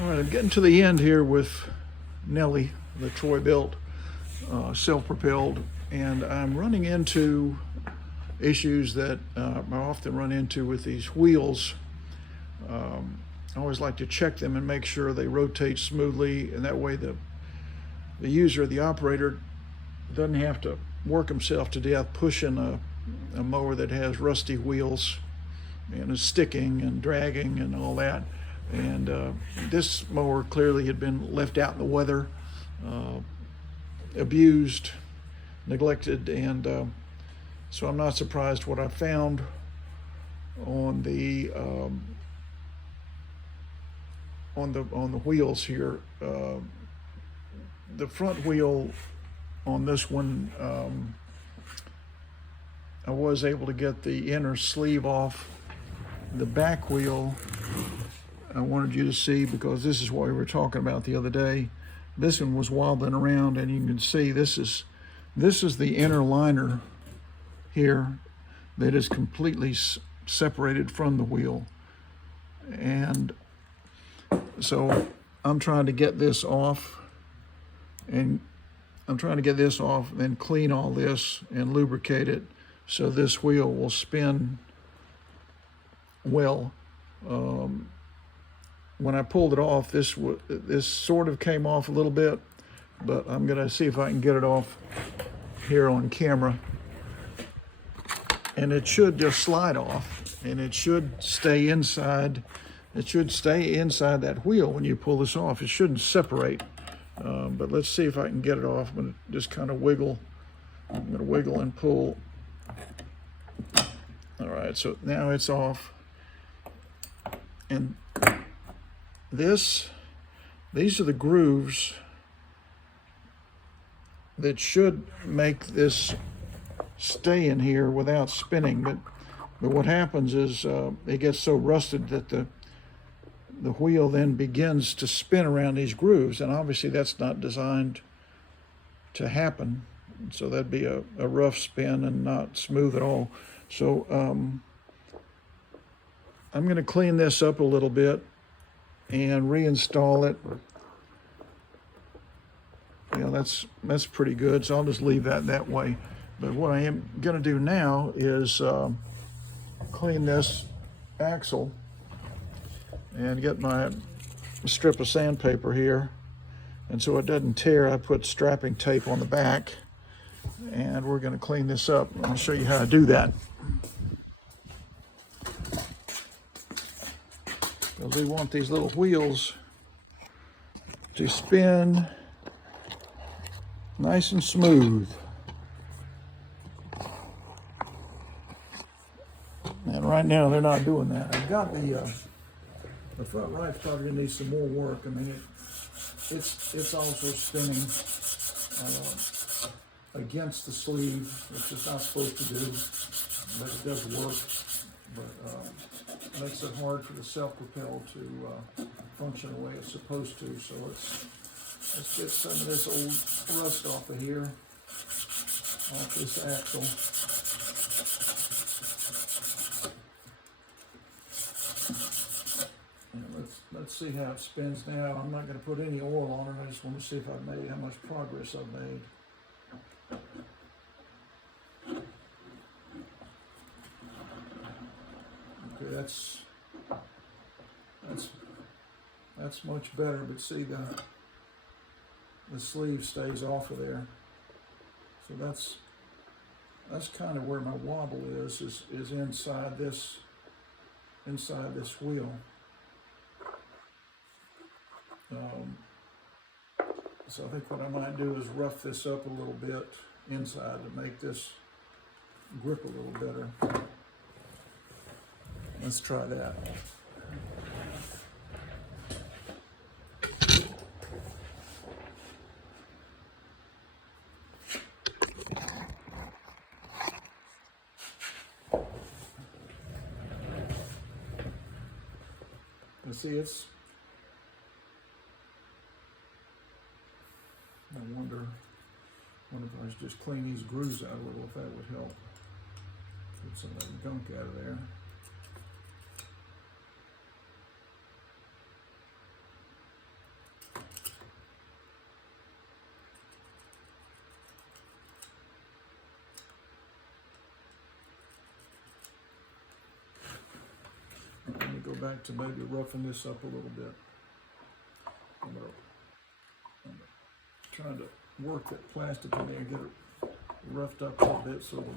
All right, I'm getting to the end here with Nellie, the Troy built, self-propelled, and I'm running into issues that I often run into with these wheels. I always like to check them and make sure they rotate smoothly, and that way the user, the operator, doesn't have to work himself to death pushing a mower that has rusty wheels and is sticking and dragging and all that. And this mower clearly had been left out in the weather, abused, neglected, and so I'm not surprised what I found on the wheels here. The front wheel on this one, I was able to get the inner sleeve off. The back wheel, I wanted you to see, because this is what we were talking about the other day. This one was wobbling around, and you can see this is the inner liner here that is completely separated from the wheel. And so I'm trying to get this off, and then clean all this and lubricate it so this wheel will spin well. When I pulled it off, this sort of came off a little bit, but I'm gonna see if I can get it off here on camera. And it should just slide off, and it should stay inside. It should stay inside that wheel when you pull this off. It shouldn't separate, but let's see if I can get it off. I'm gonna just kind of wiggle. I'm gonna wiggle and pull. All right, so now it's off. And these are the grooves that should make this stay in here without spinning. But what happens is it gets so rusted that the wheel then begins to spin around these grooves, and obviously that's not designed to happen. So that'd be a rough spin and not smooth at all. So I'm going to clean this up a little bit and reinstall it. You know, that's pretty good, so I'll just leave that way. But what I am going to do now is clean this axle and get my strip of sandpaper here. And so it doesn't tear, I put strapping tape on the back, and we're going to clean this up. I'll show you how to do that. Because we want these little wheels to spin nice and smooth. And right now they're not doing that. I've got the front right's probably gonna need some more work. I mean, it's also spinning against the sleeve, which it's not supposed to do, but it does work. But it makes it hard for the self-propelled to function the way it's supposed to. So let's get some of this old rust off of here, off this axle. And let's see how it spins now. I'm not going to put any oil on it. I just want to see if I've made how much progress I've made. Okay, that's much better, but see the sleeve stays off of there. So that's kind of where my wobble is inside this wheel. So I think what I might do is rough this up a little bit inside to make this grip a little better. Let's try that. You see, I wonder if I was just clean these grooves out a little, if that would help. Get some of that gunk out of there. go back to maybe roughing this up a little bit. I'm trying to work that plastic in there, get it roughed up a little bit so it'll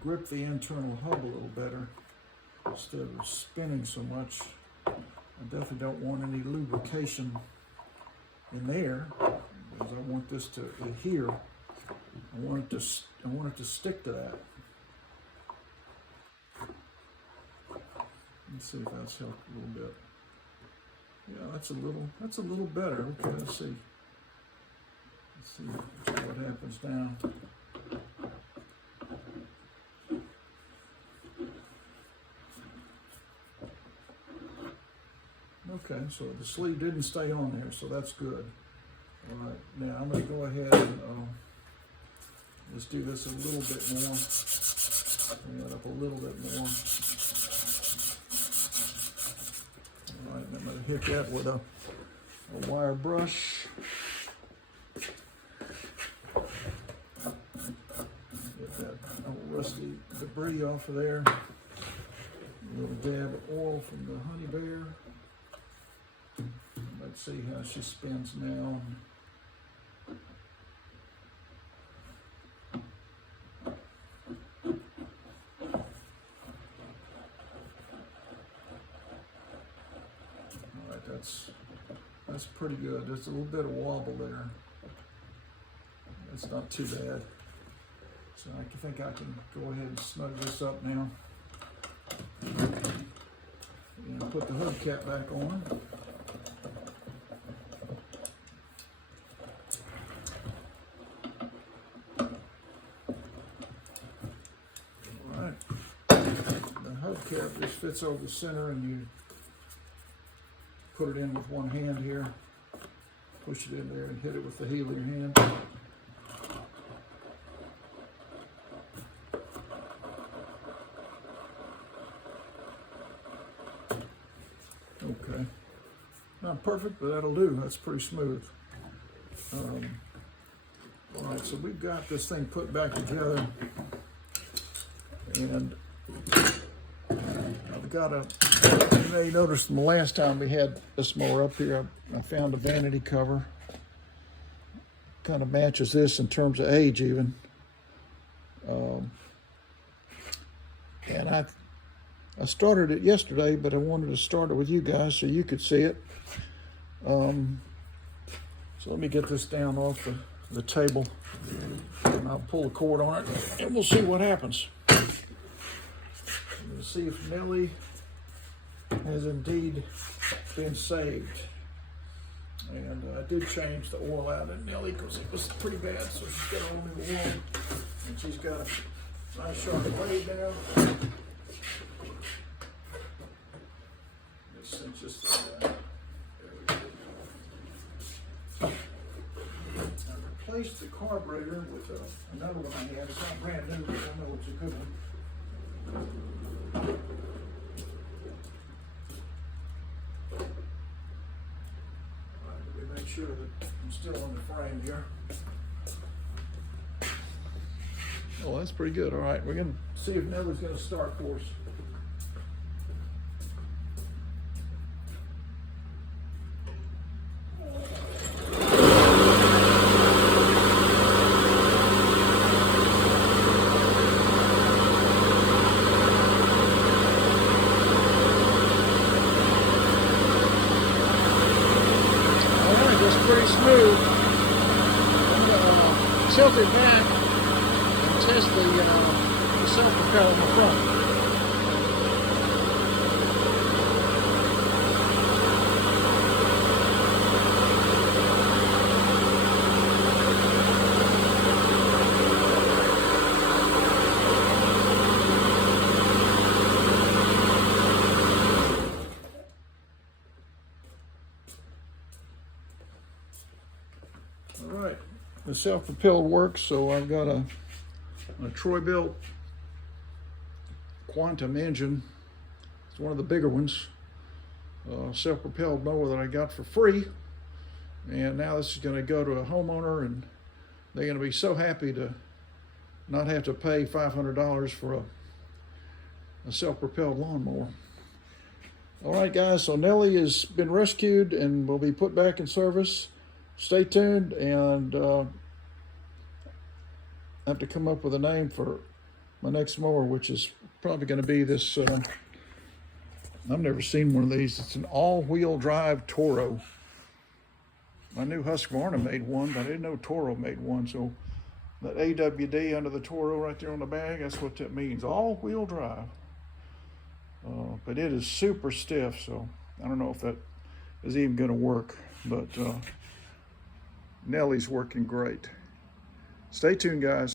grip the internal hub a little better instead of spinning so much. I definitely don't want any lubrication in there because I want this to adhere. I want it to stick to that. Let's see if that's helped a little bit. Yeah, that's a little better. Okay, let's see. Let's see what happens now. Okay, so the sleeve didn't stay on there, so that's good. All right, now I'm going to go ahead and let's do this a little bit more. Bring that up a little bit more. All right, I'm going to hit that with a wire brush. Get that old rusty debris off of there. A little dab of oil from the honey bear. Let's see how she spins now. All right, that's pretty good. There's a little bit of wobble there. That's not too bad. So I think I can go ahead and snug this up now. And put the hubcap back on. Hubcap just fits over the center, and you put it in with one hand here, push it in there and hit it with the heel of your hand. Okay, not perfect, but that'll do. That's pretty smooth. All right, so we've got this thing put back together, and I've got you may notice from the last time we had this mower up here, I found a vanity cover. Kind of matches this in terms of age even. And I started it yesterday, but I wanted to start it with you guys so you could see it. So let me get this down off the table, and I'll pull the cord on it, and we'll see what happens. We'll see if Nellie has indeed been saved. And I did change the oil out in Nellie because it was pretty bad, so she's got all new oil. And she's got a nice sharp blade now. This thing's just there we go. I replaced the carburetor with another one I had. It's not brand new, but I know it's a good one. Make sure that I'm still on the frame here. Oh, that's pretty good. All right, we're going to see if Nellie's going to start for us. Pretty smooth. I'm going to tilt it back and test the self-propel in the front. All right, the self-propelled works, so I've got a Troy-built Quantum engine. It's one of the bigger ones. Self-propelled mower that I got for free. And now this is going to go to a homeowner, and they're going to be so happy to not have to pay $500 for a self-propelled lawnmower. All right, guys, so Nellie has been rescued and will be put back in service. Stay tuned, and I have to come up with a name for my next mower, which is probably going to be this. I've never seen one of these. It's an all-wheel drive Toro. I knew Husqvarna made one, but I didn't know Toro made one. So that AWD under the Toro right there on the bag, that's what that means, all-wheel drive. But it is super stiff, so I don't know if that is even going to work. But Nellie's working great. Stay tuned, guys.